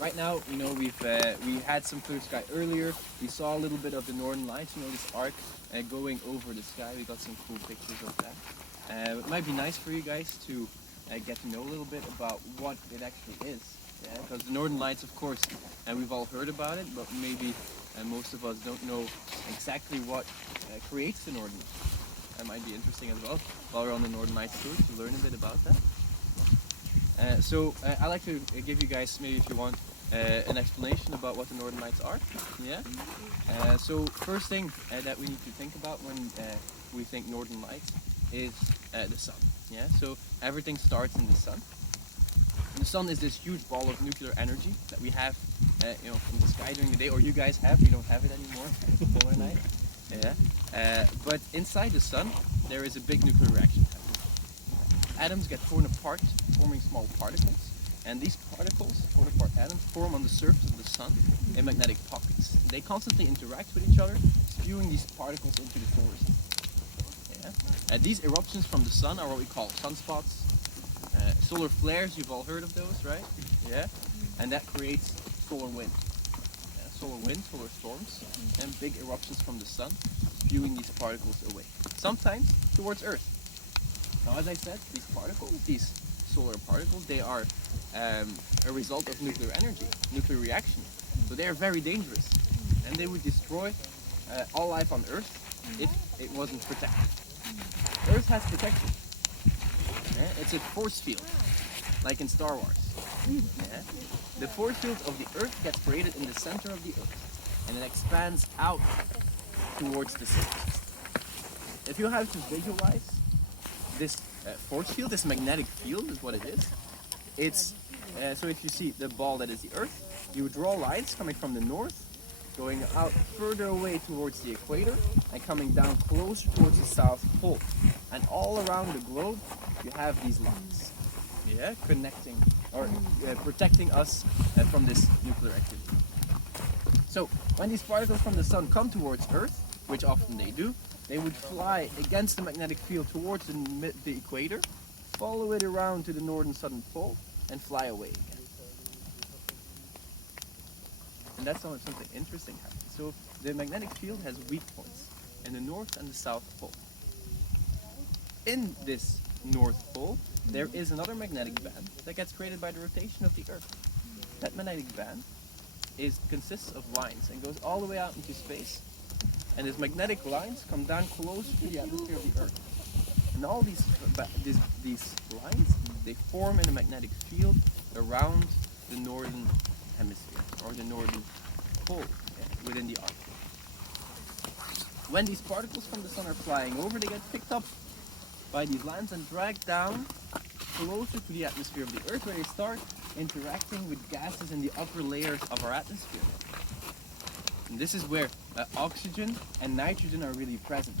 right now, we had some clear sky earlier. We saw a little bit of the northern lights. This arc going over the sky. We got some cool pictures of that. It might be nice for you guys to get to know a little bit about what it actually is. Yeah, because the northern lights, of course, and we've all heard about it, but maybe most of us don't know exactly what creates the northern lights. That might be interesting as well while we're on the Northern Lights tour to learn a bit about that. I'd like to give you guys, maybe if you want, an explanation about what the Northern Lights are. Yeah. So first thing that we need to think about when we think Northern Lights is the sun. Yeah. So everything starts in the sun. And the sun is this huge ball of nuclear energy that we have, from the sky during the day, or you guys have. We don't have it anymore. Polar night. Yeah. But inside the sun, there is a big nuclear reaction happening. Atoms get torn apart, forming small particles, and these particles, torn apart atoms, form on the surface of the sun in magnetic pockets. They constantly interact with each other, spewing these particles into the solar system. Yeah? These eruptions from the sun are what we call sunspots. Solar flares, you've all heard of those, right? Yeah? And that creates solar wind. Solar wind, solar storms, and big eruptions from the sun, spewing these particles away, sometimes towards Earth. Now, as I said, these particles, these solar particles, they are a result of nuclear energy, nuclear reaction. So they are very dangerous, and they would destroy all life on Earth if it wasn't protected. Earth has protection. Yeah? It's a force field, like in Star Wars. Yeah? The force field of the Earth gets created in the center of the Earth, and it expands out towards the center. If you have to visualize this force field, this magnetic field is what it is. It's so if you see the ball that is the Earth, you draw lines coming from the north, going out further away towards the equator, and coming down closer towards the South Pole. And all around the globe, you have these lines. Yeah, connecting or protecting us from this nuclear activity. So when these particles from the sun come towards Earth, which often they do, they would fly against the magnetic field towards the equator, follow it around to the northern southern pole, and fly away again. And that's something interesting happens. So the magnetic field has weak points in the north and the south pole. In this north pole, there is another magnetic band that gets created by the rotation of the Earth. That magnetic band consists of lines and goes all the way out into space. And these magnetic lines come down close to the atmosphere of the Earth. And all these lines, they form in a magnetic field around the northern hemisphere, or the northern pole, within the Arctic. When these particles from the sun are flying over, they get picked up by these lines and dragged down closer to the atmosphere of the Earth, where they start interacting with gases in the upper layers of our atmosphere. And this is where oxygen and nitrogen are really present.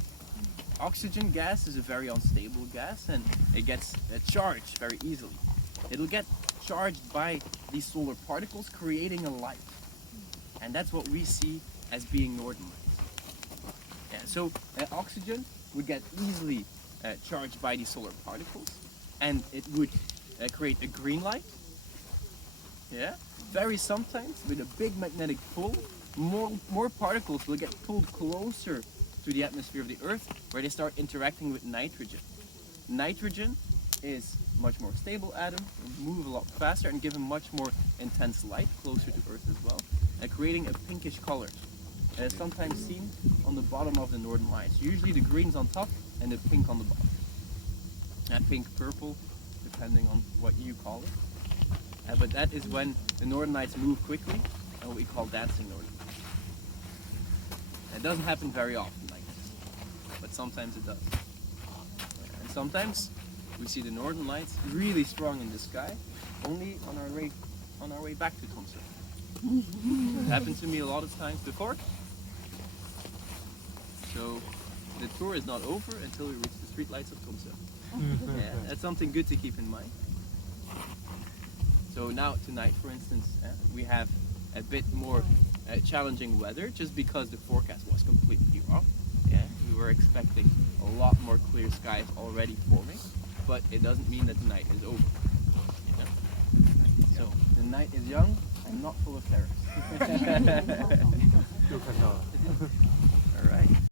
Oxygen gas is a very unstable gas, and it gets charged very easily. It'll get charged by these solar particles, creating a light. And that's what we see as being northern lights. Yeah, so oxygen would get easily charged by these solar particles, and it would create a green light. Yeah, very sometimes with a big magnetic pull, more particles will get pulled closer to the atmosphere of the Earth, where they start interacting with nitrogen. Nitrogen is much more stable atom, move a lot faster and give a much more intense light closer to Earth as well, creating a pinkish color, sometimes seen on the bottom of the northern lights. Usually the green's on top and the pink on the bottom. Pink, purple, depending on what you call it. But that is when the northern lights move quickly, and what we call dancing northern lights. It doesn't happen very often like this, but sometimes it does. And sometimes we see the northern lights really strong in the sky, only on our way back to Tromsø. It happened to me a lot of times before. So the tour is not over until we reach the street lights of Tromsø. Yeah, that's something good to keep in mind. So now tonight, for instance, we have a bit more challenging weather, just because the forecast was completely wrong. Yeah, we were expecting a lot more clear skies already forming, but it doesn't mean that the night is over. You know? So the night is young, and not full of terrorists. You can know. All right.